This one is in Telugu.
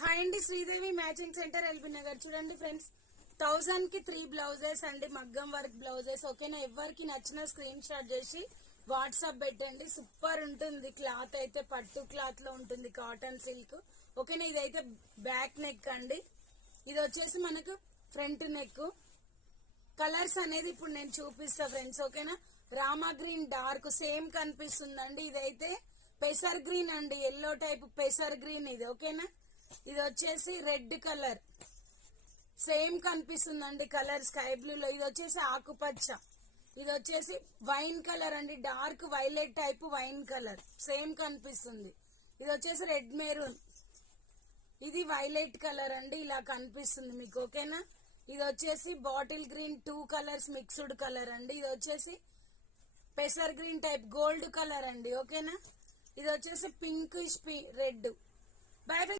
హాయ్ అండి, Sridevi matching centre LB Nagar. చూడండి ఫ్రెండ్స్, 1000 కి 3 బ్లౌజెస్ అండి, మగ్గం వర్క్ బ్లౌజెస్. ఓకేనా, ఎవరికి నచ్చిన స్క్రీన్ షాట్ చేసి వాట్సాప్ పెట్టండి. సూపర్ ఉంటుంది క్లాత్ అయితే, పట్టు క్లాత్ లో ఉంటుంది, కాటన్ సిల్క్. ఓకేనా, ఇదైతే బ్యాక్ నెక్ అండి. ఇది వచ్చేసి మనకు ఫ్రంట్ నెక్. కలర్స్ అనేది ఇప్పుడు నేను చూపిస్తా ఫ్రెండ్స్. ఓకేనా, రామా గ్రీన్ డార్క్ సేమ్ కనిపిస్తుందండి. ఇదైతే పెసర్ గ్రీన్ అండి, ఎల్లో టైప్ పెసర్ గ్రీన్ ఇది. ఓకేనా, ఇది వచ్చేసి రెడ్ కలర్ సేమ్ కనిపిస్తుందండి, కలర్ స్కై బ్లూ లో. ఇది వచ్చేసి ఆకుపచ్చ. ఇది వచ్చేసి వైన్ కలర్ అండి, dark violet type wine colour same కనిపిస్తుంది. ఇది వచ్చేసి రెడ్ మెరూన్. ఇది వైలెట్ కలర్ అండి, ఇలా కనిపిస్తుంది మీకు. ఓకేనా, ఇది వచ్చేసి bottle green, 2 colours mixed colour అండి. ఇది వచ్చేసి పెసర్ గ్రీన్ టైప్ గోల్డ్ కలర్ అండి. ఓకేనా, ఇది వచ్చేసి పింక్ రెడ్. By by.